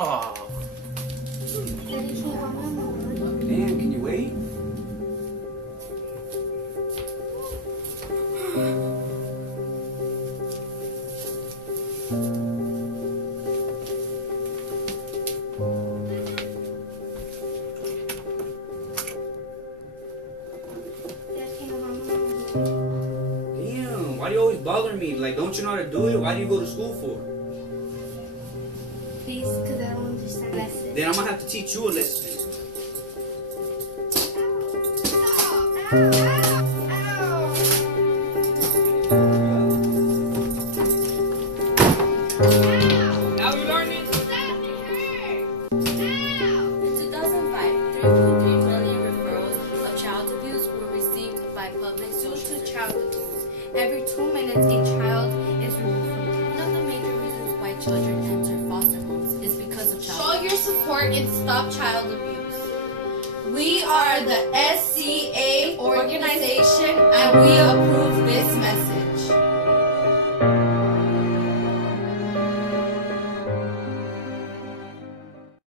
Oh. Daddy, can you help me on my wood? Damn, can you wait? Dad, can you help me on my wood? Damn, why do you always bother me? Like, don't you know how to do it? Why do you go to school for? Please, because I don't understand lessons. Then I'm gonna have to teach you a lesson. Now you learning? In 2005, 3.3 million referrals of child abuse were received by public social Child abuse. Every 2 minutes, a child is removed from home. One of the major reasons why children enter foster homes is because of child Show your support and stop child abuse. We are the SCA organization and we approve